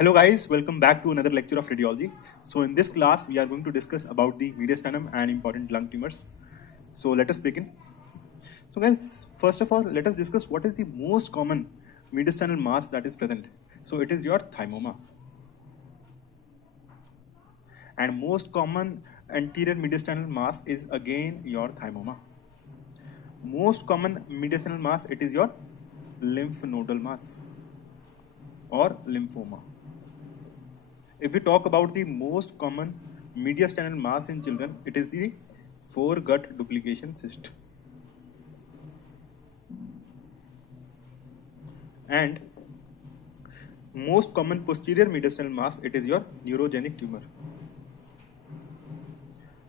Hello guys, welcome back to another lecture of radiology. So in this class, we are going to discuss about the mediastinum and important lung tumors. So let us begin. So guys, first of all, let us discuss what is the most common mediastinal mass that is present. So it is your thymoma. And most common anterior mediastinal mass is again your thymoma. Most common mediastinal mass, it is your lymph nodal mass or lymphoma. If we talk about the most common mediastinal mass in children, it is the foregut duplication cyst. And most common posterior mediastinal mass, it is your neurogenic tumor.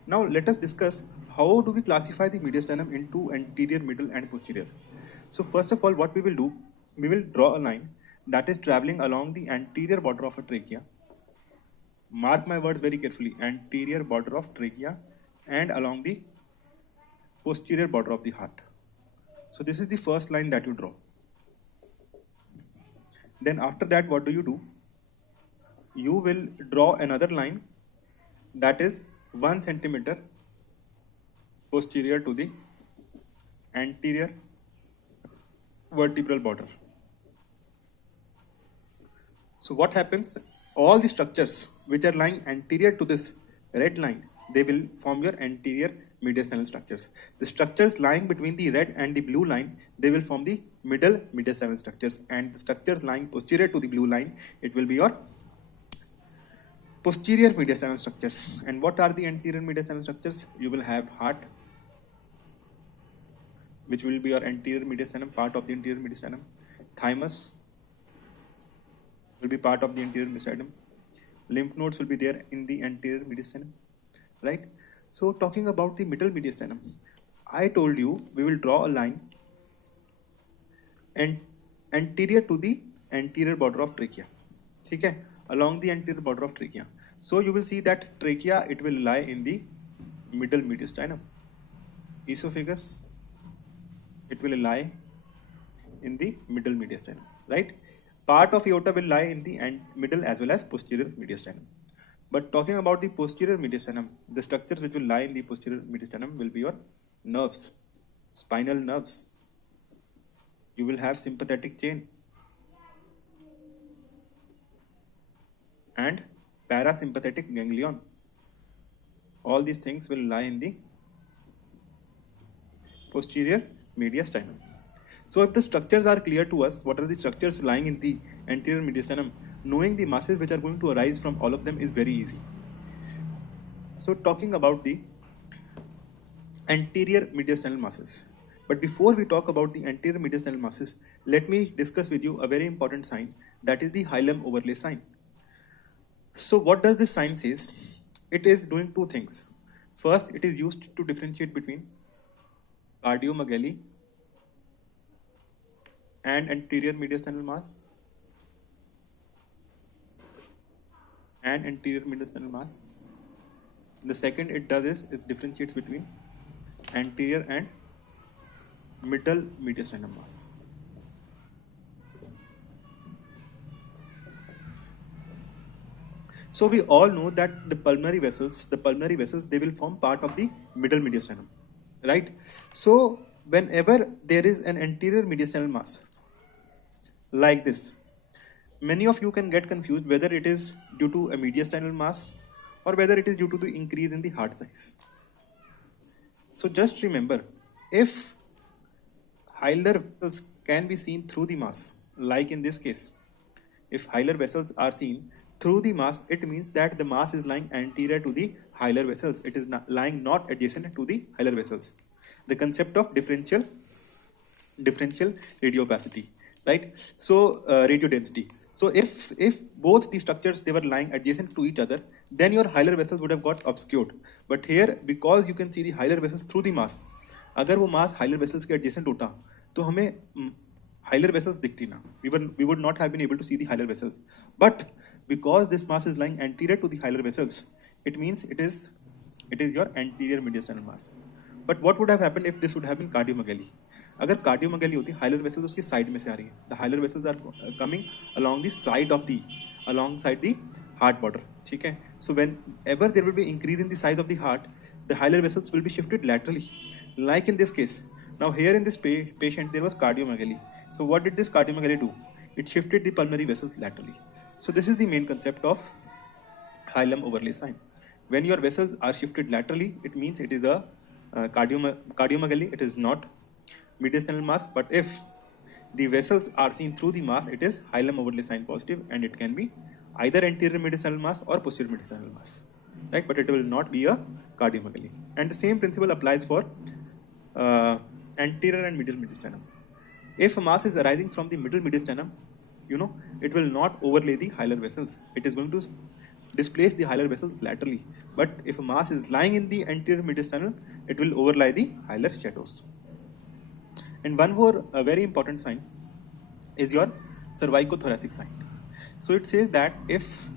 Now let us discuss how do we classify the mediastinum into anterior, middle and posterior. So first of all, what we will do, we will draw a line that is traveling along the anterior border of a trachea. Mark my words very carefully, anterior border of trachea and along the posterior border of the heart. So this is the first line that you draw. Then after that, what do? You will draw another line that is 1 centimeter posterior to the anterior vertebral border. So what happens? All the structures which are lying anterior to this red line, they will form your anterior mediastinal structures. The structures lying between the red and the blue line, they will form the middle mediastinal structures, and the structures lying posterior to the blue line, it will be your posterior mediastinal structures. And what are the anterior mediastinal structures? You will have heart, which will be your anterior mediastinum, part of the anterior mediastinum. Thymus will be part of the anterior mediastinum. Lymph nodes will be there in the anterior mediastinum, right? So talking about the middle mediastinum, I told you we will draw a line and anterior to the anterior border of trachea, okay, along the anterior border of trachea. So you will see that trachea, it will lie in the middle mediastinum. Esophagus, it will lie in the middle mediastinum, right? Part of aorta will lie in the middle as well as posterior mediastinum. But talking about the posterior mediastinum, the structures which will lie in the posterior mediastinum will be your nerves, spinal nerves. You will have sympathetic chain and parasympathetic ganglion. All these things will lie in the posterior mediastinum. So if the structures are clear to us, what are the structures lying in the anterior mediastinum, knowing the masses which are going to arise from all of them is very easy. So talking about the anterior mediastinal masses. But before we talk about the anterior mediastinal masses, let me discuss with you a very important sign, that is the hilum overlay sign. So what does this sign says? It is doing two things. First, it is used to differentiate between cardiomegaly and anterior mediastinal mass and anterior mediastinal mass. The second it does is differentiates between anterior and middle mediastinal mass. So we all know that the pulmonary vessels, they will form part of the middle mediastinum, right? So whenever there is an anterior mediastinal mass like this, many of you can get confused whether it is due to a mediastinal mass or whether it is due to the increase in the heart size. So just remember, if hilar vessels can be seen through the mass, like in this case, if hilar vessels are seen through the mass, it means that the mass is lying anterior to the hilar vessels. It is not lying not adjacent to the hilar vessels. The concept of differential radiopacity, right? So radio density. So if both the structures, they were lying adjacent to each other, then your hilar vessels would have got obscured. But here, because you can see the hilar vessels through the mass, अगर वो mass hilar vessels के adjacent होता, तो हमें hilar vessels दिखती ना. We would not have been able to see the hilar vessels. But because this mass is lying anterior to the hilar vessels, it means it is your anterior mediastinal mass. But what would have happened if this would have been cardiomegaly? अगर cardiomegaly होती, hilar vessels उसकी side में से आ रही है, the hilar vessels are coming along the side of the alongside the heart border. ठीक है? So whenever there will be increase in the size of the heart, the hilar vessels will be shifted laterally, like in this case. Now here in this patient there was cardiomegaly. So what did this cardiomegaly do? It shifted the pulmonary vessels laterally. So this is the main concept of hilum overlay sign. When your vessels are shifted laterally, it means it is a cardiomegaly. It is not mediastinal mass. But if the vessels are seen through the mass, it is hilum overlay sign positive, and it can be either anterior mediastinal mass or posterior mediastinal mass, right? But it will not be a cardiomegaly. And the same principle applies for uh, anterior and middle mediastinum. If a mass is arising from the middle mediastinum, it will not overlay the hilar vessels. It is going to displace the hilar vessels laterally. But if a mass is lying in the anterior mediastinum, it will overlay the hilar shadows. And one more very important sign is your cervicothoracic sign. So it says that if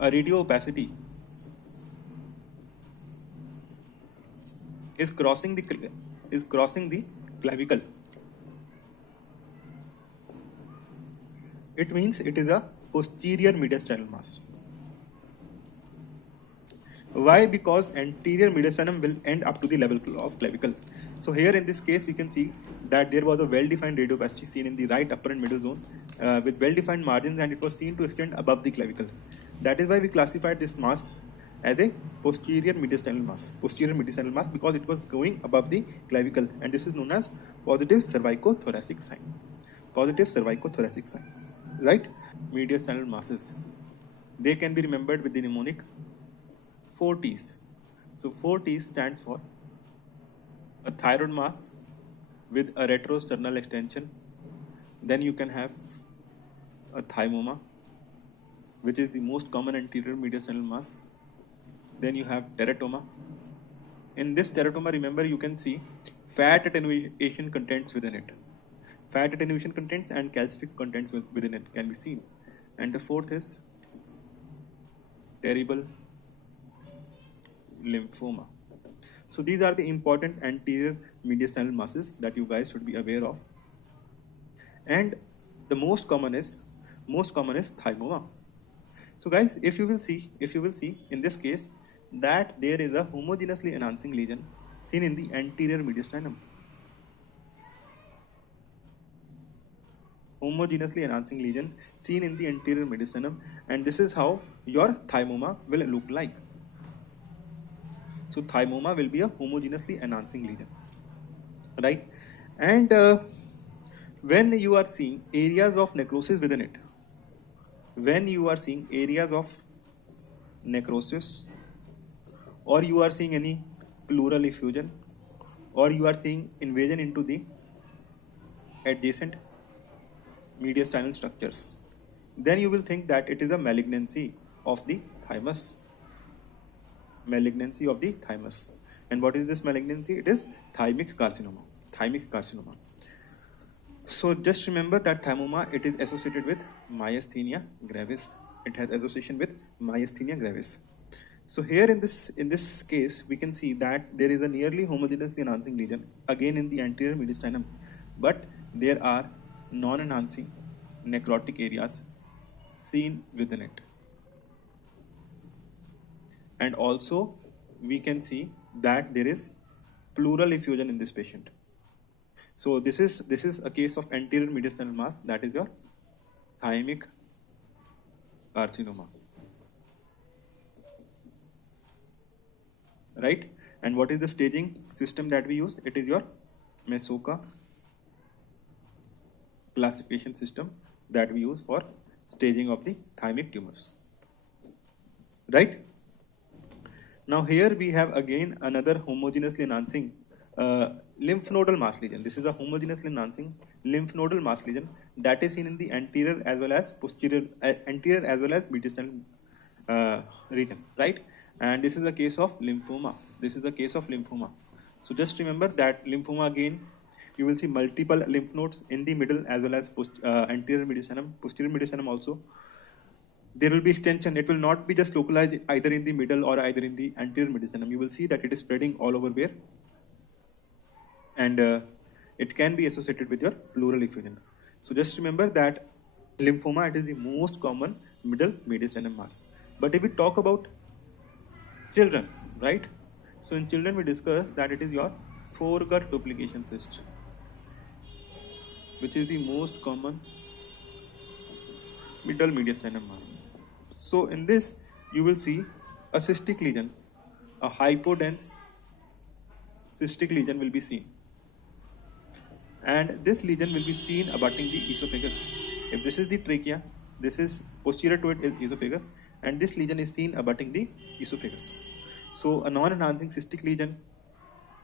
a radio opacity is crossing the clavicle, it means it is a posterior mediastinal mass. Why? Because anterior mediastinum will end up to the level of clavicle. So here in this case we can see that there was a well-defined radiopacity seen in the right upper and middle zone with well-defined margins, and it was seen to extend above the clavicle. That is why we classified this mass as a posterior mediastinal mass, because it was going above the clavicle, and this is known as positive cervicothoracic sign. Right? Mediastinal masses, they can be remembered with the mnemonic 4 T's. So 4 T's stands for a thyroid mass with a retrosternal extension. Then you can have a thymoma, which is the most common anterior mediastinal mass. Then you have teratoma. In this teratoma, remember, you can see fat attenuation contents within it. Fat attenuation contents and calcific contents within it can be seen. And the fourth is terrible lymphoma. So these are the important anterior mediastinal masses that you guys should be aware of. And the most common is thymoma. So guys, if you will see in this case that there is a homogeneously enhancing lesion seen in the anterior mediastinum. Homogeneously enhancing lesion seen in the anterior mediastinum, and this is how your thymoma will look like. So thymoma will be a homogeneously enhancing lesion, right? And when you are seeing areas of necrosis within it, or you are seeing any pleural effusion, or you are seeing invasion into the adjacent mediastinal structures, then you will think that it is a malignancy of the thymus. And what is this malignancy? It is thymic carcinoma. So just remember that thymoma, it is associated with myasthenia gravis. It has association with myasthenia gravis. So here in this case, we can see that there is a nearly homogeneously enhancing lesion again in the anterior mediastinum, but there are non-enhancing necrotic areas seen within it. And also we can see that there is pleural effusion in this patient. So this is a case of anterior mediastinal mass, that is your thymic carcinoma, right? And what is the staging system that we use? It is your Mesoka classification system that we use for staging of the thymic tumors, right? Now here we have again another homogeneously enhancing lymph nodal mass lesion. This is a homogeneously enhancing lymph nodal mass lesion that is seen in the anterior as well as mediastinal region, right? And this is a case of lymphoma. So just remember that lymphoma, again you will see multiple lymph nodes in the middle as well as anterior mediastinum, posterior mediastinum also. There will be extension. It will not be just localized either in the middle or either in the anterior mediastinum. You will see that it is spreading all over there, and it can be associated with your pleural effusion. So just remember that lymphoma, it is the most common middle mediastinum mass. But if we talk about children, right? So in children we discuss that it is your foregut duplication cyst, which is the most common middle mediastinum mass. So in this you will see a cystic lesion, a hypodense cystic lesion will be seen, and this lesion will be seen abutting the esophagus. If this is the trachea, this is posterior to it is esophagus, and this lesion is seen abutting the esophagus. So a non-enhancing cystic lesion,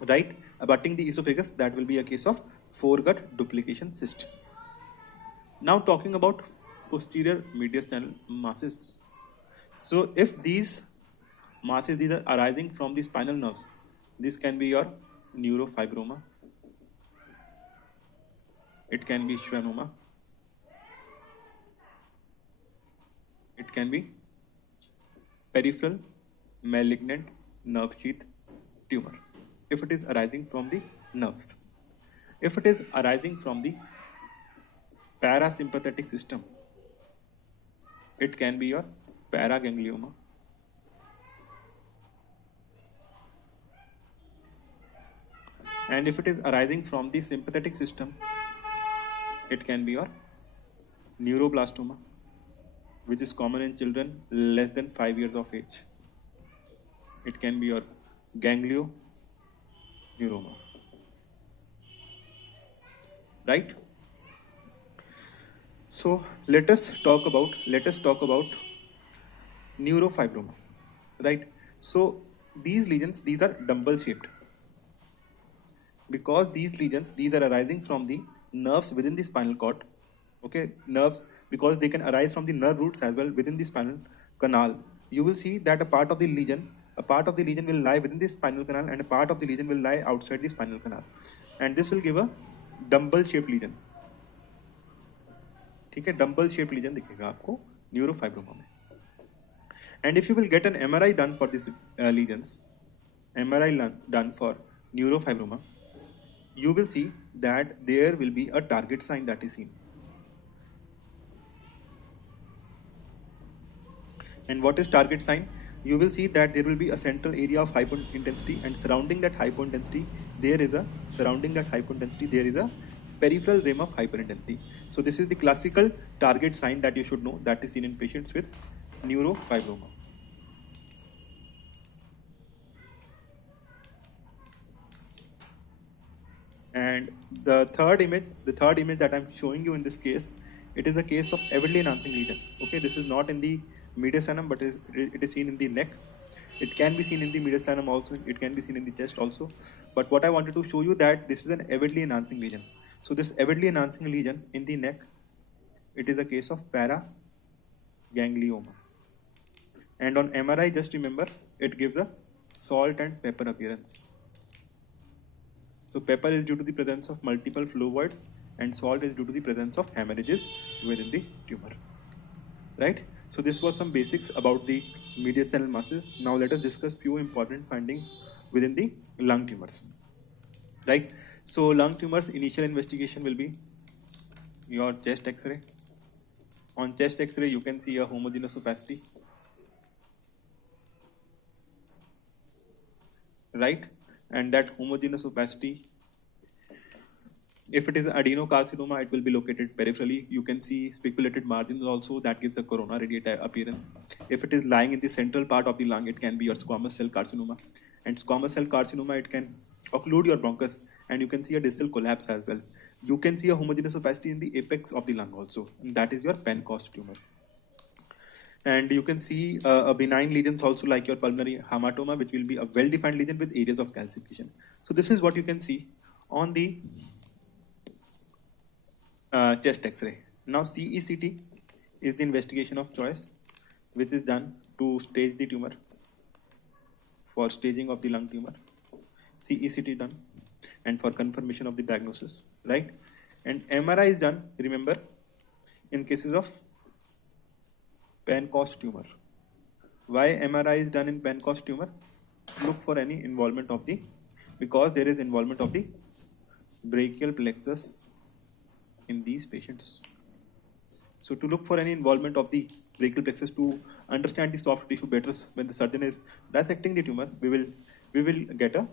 right, abutting the esophagus, that will be a case of foregut duplication cyst. Now talking about posterior mediastinal masses. So if these masses, these are arising from the spinal nerves, this can be your neurofibroma, it can be schwannoma, it can be peripheral malignant nerve sheath tumor if it is arising from the nerves. If it is arising from the parasympathetic system, it can be your paraganglioma, and if it is arising from the sympathetic system, it can be your neuroblastoma, which is common in children less than 5 years of age. It can be your ganglioneuroma, right? So let us talk about neurofibroma, right? So these lesions, these are dumbbell shaped, because these lesions, these are arising from the nerves within the spinal cord. Okay, nerves, because they can arise from the nerve roots as well within the spinal canal. You will see that a part of the lesion will lie within the spinal canal, and a part of the lesion will lie outside the spinal canal, and this will give a dumbbell shaped lesion. ठीक है, dumbbell shape legion दिखेगा आपको neurofibroma में. And if you will get an MRI done for these lesions, MRI done for neurofibroma, you will see that there will be a target sign that is seen. And what is target sign? You will see that there will be a central area of hypointensity, and surrounding that hypointensity there is a peripheral rim of hyperintensity. So this is the classical target sign that you should know, that is seen in patients with neurofibroma. And the third image that I'm showing you in this case, it is a case of avidly enhancing lesion. Okay, this is not in the mediastinum, but it is seen in the neck. It can be seen in the mediastinum also, it can be seen in the chest also, but what I wanted to show you that this is an avidly enhancing lesion. So this avidly enhancing lesion in the neck, it is a case of paraganglioma, and on MRI, just remember, it gives a salt and pepper appearance. So pepper is due to the presence of multiple phlovoids, and salt is due to the presence of hemorrhages within the tumor, right? So this was some basics about the mediastinal masses. Now let us discuss few important findings within the lung tumors, right? So lung tumors, initial investigation will be your chest X-ray. On chest X-ray, you can see a homogeneous opacity, right? And that homogeneous opacity, if it is adenocarcinoma, it will be located peripherally. You can see speculated margins also, that gives a corona radiata appearance. If it is lying in the central part of the lung, it can be your squamous cell carcinoma. And squamous cell carcinoma, it can occlude your bronchus, and you can see a distal collapse as well. You can see a homogeneous opacity in the apex of the lung also, and that is your Pancoast tumor. And you can see a benign lesions also, like your pulmonary hematoma, which will be a well-defined lesion with areas of calcification. So this is what you can see on the chest X-ray. Now CECT is the investigation of choice, which is done to stage the tumor, for staging of the lung tumor. CECT done, and for confirmation of the diagnosis, right? And MRI is done, remember, in cases of Pancoast tumor. Why MRI is done in Pancoast tumor? Look for any involvement of the, because there is involvement of the brachial plexus in these patients. So to look for any involvement of the brachial plexus to understand the soft tissue better when the surgeon is dissecting the tumor, we will get a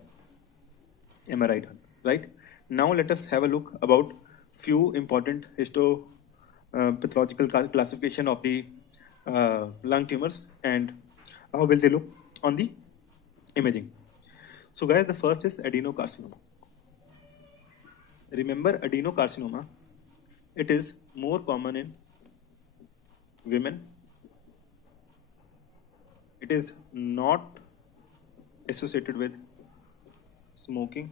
MRI done, right? Now let us have a look about few important histopathological classification of the lung tumors and how will they look on the imaging. So guys, the first is adenocarcinoma. Remember adenocarcinoma, it is more common in women. It is not associated with smoking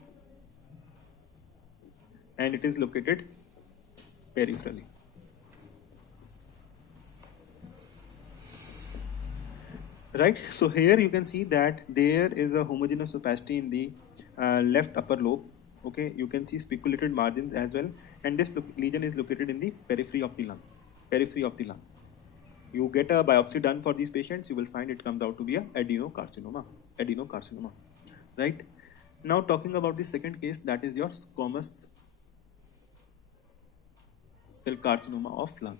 and it is located peripherally. Right, so here you can see that there is a homogeneous opacity in the left upper lobe. Okay, you can see spiculated margins as well, and this lesion is located in the periphery of the lung. Periphery of the lung. You get a biopsy done for these patients, you will find it comes out to be a adenocarcinoma. Adenocarcinoma. Right. Now talking about the second case, that is your squamous cell carcinoma of lung.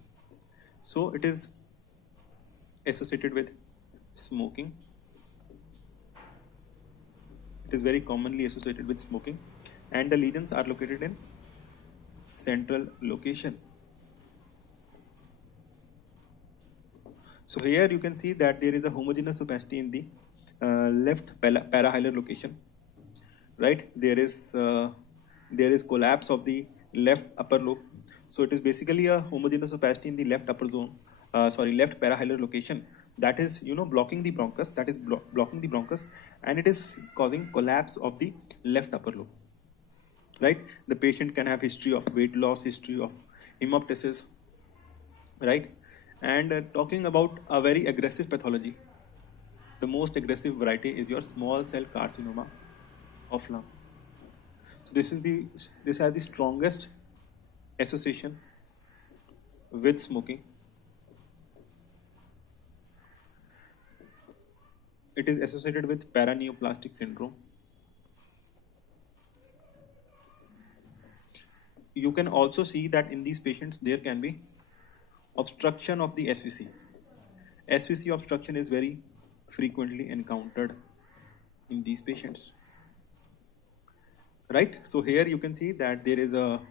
So it is associated with smoking. It is very commonly associated with smoking, and the lesions are located in central location. So here you can see that there is a homogeneous opacity in the left parahilar location, right? There is collapse of the left upper lobe. So it is basically a homogeneous opacity in the left upper zone, left parahilar location, that is blocking the bronchus, blocking the bronchus, and it is causing collapse of the left upper lobe. Right, the patient can have history of weight loss, history of hemoptysis, right? And talking about a very aggressive pathology, the most aggressive variety is your small cell carcinoma of lung. So this has the strongest association with smoking. It is associated with paraneoplastic syndrome. You can also see that in these patients there can be obstruction of the SVC. SVC obstruction is very frequently encountered in these patients. Right? So here you can see that there is a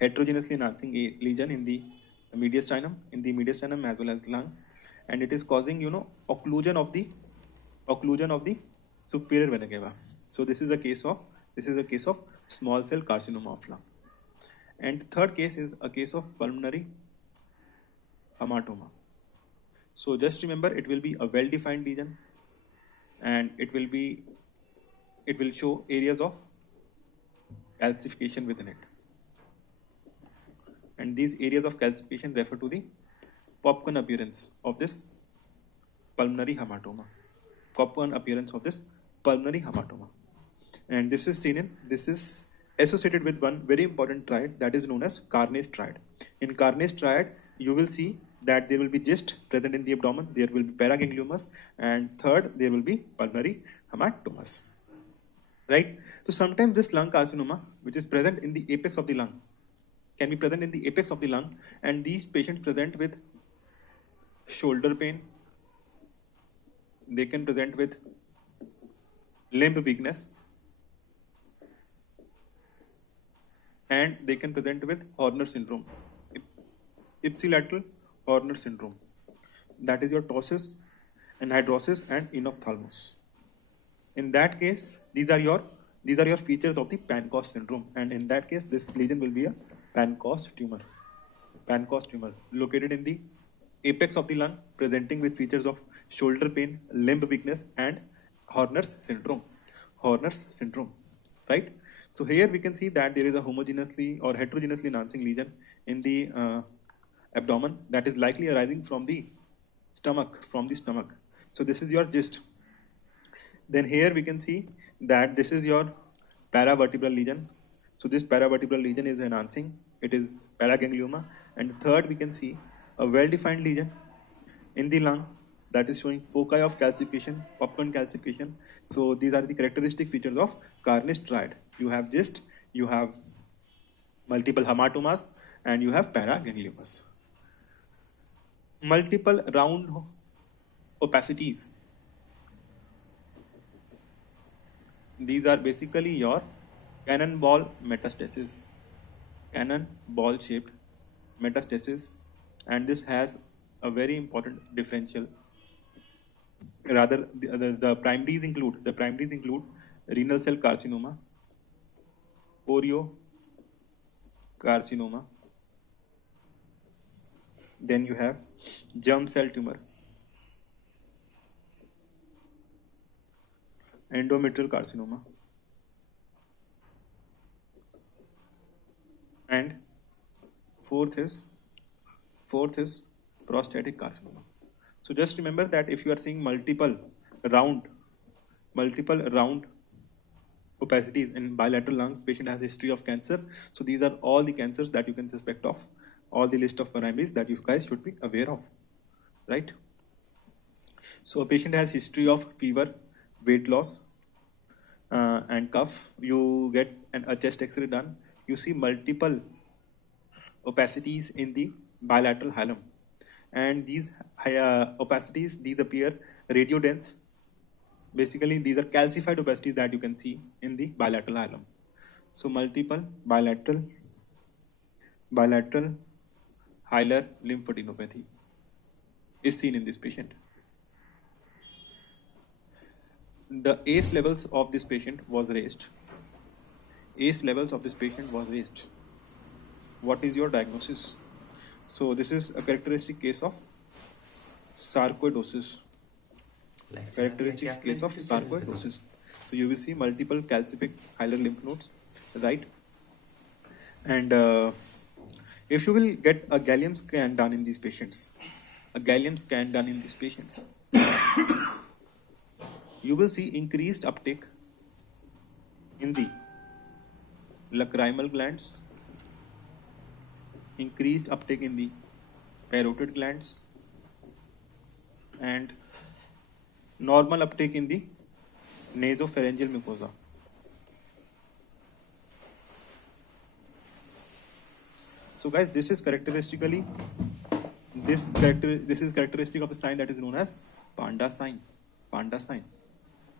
heterogeneously enhancing lesion in the mediastinum, as well as lung, and it is causing occlusion of the superior vena cava. So this is a case of small cell carcinoma of lung. And the third case is a case of pulmonary hematoma. So just remember, it will be a well-defined lesion, and it will show areas of calcification within it. And these areas of calcification refer to the popcorn appearance of this pulmonary hematoma. Popcorn appearance of this pulmonary hematoma. And this is associated with one very important triad, that is known as Carney's triad. In Carney's triad, you will see that there will be GIST present in the abdomen, there will be paragangliomas, and third, there will be pulmonary hematomas. Right? So sometimes this lung carcinoma, which is present in the apex of the lung, can be present in the apex of the lung, and these patients present with shoulder pain, they can present with limb weakness, and they can present with Horner syndrome, ipsilateral Horner syndrome. That is your ptosis, anhidrosis, and enophthalmos. In that case, these are your features of the Pancoast syndrome, and in that case, this lesion will be a Pancoast tumor. Pancoast tumor located in the apex of the lung, presenting with features of shoulder pain, limb weakness, and Horner's syndrome. Horner's syndrome, right? So here we can see that there is a homogeneously or heterogeneously enhancing lesion in the abdomen that is likely arising from the stomach. So this is your GIST. Then here we can see that this is your paravertebral lesion. So this paravertebral lesion is enhancing. It is paraganglioma. And third, we can see a well-defined lesion in the lung that is showing foci of calcification, popcorn calcification. So these are the characteristic features of Carney's triad. You have GIST, you have multiple hematomas, and you have paragangliomas. multiple round opacities. These are basically your cannonball metastasis, cannonball shaped metastasis, and this has a very important differential. Rather, the primaries include renal cell carcinoma, choriocarcinoma, then you have germ cell tumor, endometrial carcinoma, and fourth is prostatic carcinoma. So just remember that if you are seeing multiple round opacities in bilateral lungs, patient has history of cancer. So these are all the cancers that you can suspect of, all the list of primaries that you guys should be aware of, right? So a patient has history of fever, weight loss, and cough. You get a chest X-ray done. You see multiple opacities in the bilateral hilum, and these opacities, these appear radiodense. Basically, these are calcified opacities that you can see in the bilateral hilum. So multiple bilateral hilar lymphadenopathy is seen in this patient. The ACE levels of this patient was raised. ACE levels of this patient was raised. What is your diagnosis? So this is a characteristic case of sarcoidosis. Characteristic case of sarcoidosis. So you will see multiple calcific hilar lymph nodes, right? And if you will get a gallium scan done in these patients, you will see increased uptake in the lacrimal glands, increased uptake in the parotid glands, and normal uptake in the nasopharyngeal mucosa. So guys, this is characteristic of the sign that is known as panda sign.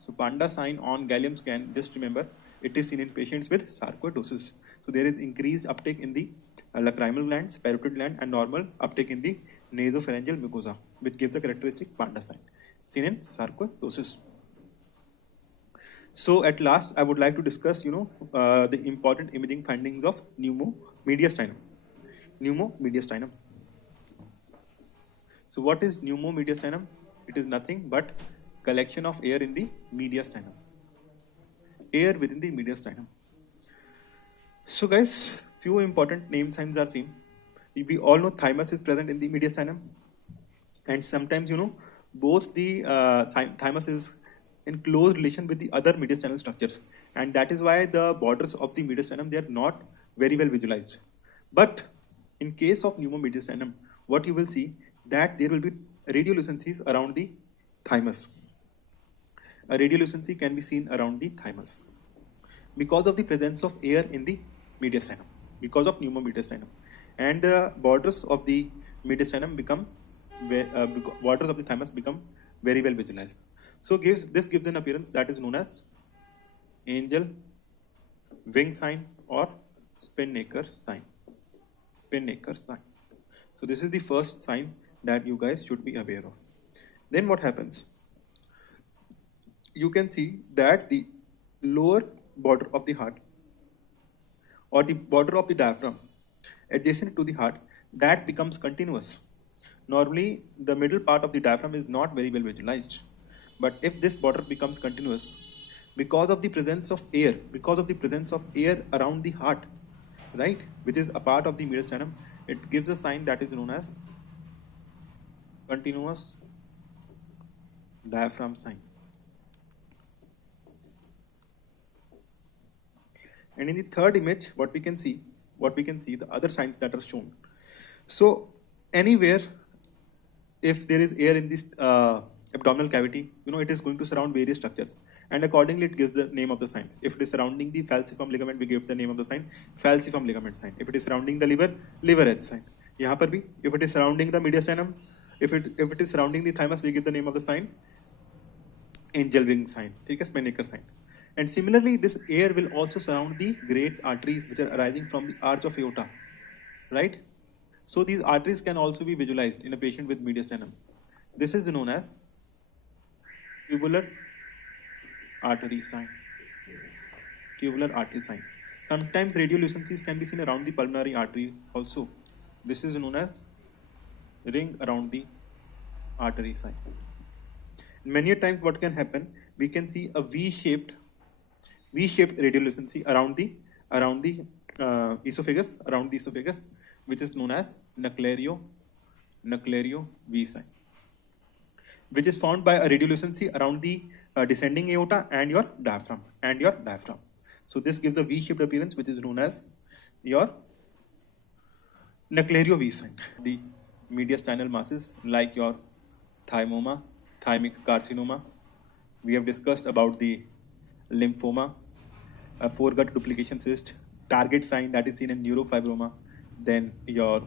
So panda sign on gallium scan, just remember, it is seen in patients with sarcoidosis. So there is increased uptake in the lacrimal glands, parotid gland, and normal uptake in the nasopharyngeal mucosa, which gives a characteristic panda sign seen in sarcoidosis. So at last, I would like to discuss, the important imaging findings of pneumomediastinum. So what is pneumomediastinum? It is nothing but collection of air in the mediastinum. Air within the mediastinum. So guys, few important name signs are seen. We all know thymus is present in the mediastinum, and sometimes both the thymus is in close relation with the other mediastinal structures, and that is why the borders of the mediastinum, they are not very well visualized. But in case of pneumomediastinum, what you will see that there will be radiolucencies around the thymus. A radiolucency can be seen around the thymus because of the presence of air in the mediastinum, because of pneumomediastinum, and the borders of the mediastinum borders of the thymus become very well visualized. So this gives an appearance that is known as angel wing sign or Spinnaker sign. So this is the first sign that you guys should be aware of. Then what happens? You can see that the lower border of the heart or the border of the diaphragm adjacent to the heart, that becomes continuous. Normally, the middle part of the diaphragm is not very well visualized. But if this border becomes continuous, because of the presence of air around the heart, right, which is a part of the mediastinum, it gives a sign that is known as continuous diaphragm sign. And in the third image, what we can see the other signs that are shown. So anywhere, if there is air in this abdominal cavity, it is going to surround various structures, and accordingly it gives the name of the signs. If it is surrounding the falciform ligament, we give the name of the sign falciform ligament sign. If it is surrounding the liver edge sign. यहाँ पर भी, if it is surrounding the mediastinum, If it is surrounding the thymus, we give the name of the sign angel wing sign, ठीक है, Spinnaker sign. And similarly, this air will also surround the great arteries which are arising from the arch of aorta, right? So these arteries can also be visualized in a patient with mediastinum. This is known as tubular artery sign. Tubular artery sign. Sometimes radiolucencies can be seen around the pulmonary artery also. This is known as ring around the artery sign. Many times what can happen, we can see a V-shaped radiolucency around the esophagus, which is known as Nacclerio V sign, which is formed by a radiolucency around the descending aorta and your diaphragm. So this gives a V-shaped appearance, which is known as your Nacclerio V sign. The mediastinal masses like your thymoma, thymic carcinoma. We have discussed about the lymphoma, a foregut duplication cyst, target sign that is seen in neurofibroma. Then your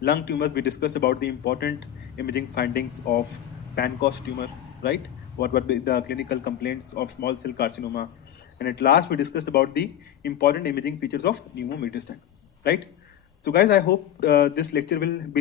lung tumors, we discussed about the important imaging findings of Pancoast tumor, right? What were the clinical complaints of small cell carcinoma? And at last, we discussed about the important imaging features of pneumomediastinum, right? So guys, I hope this lecture will be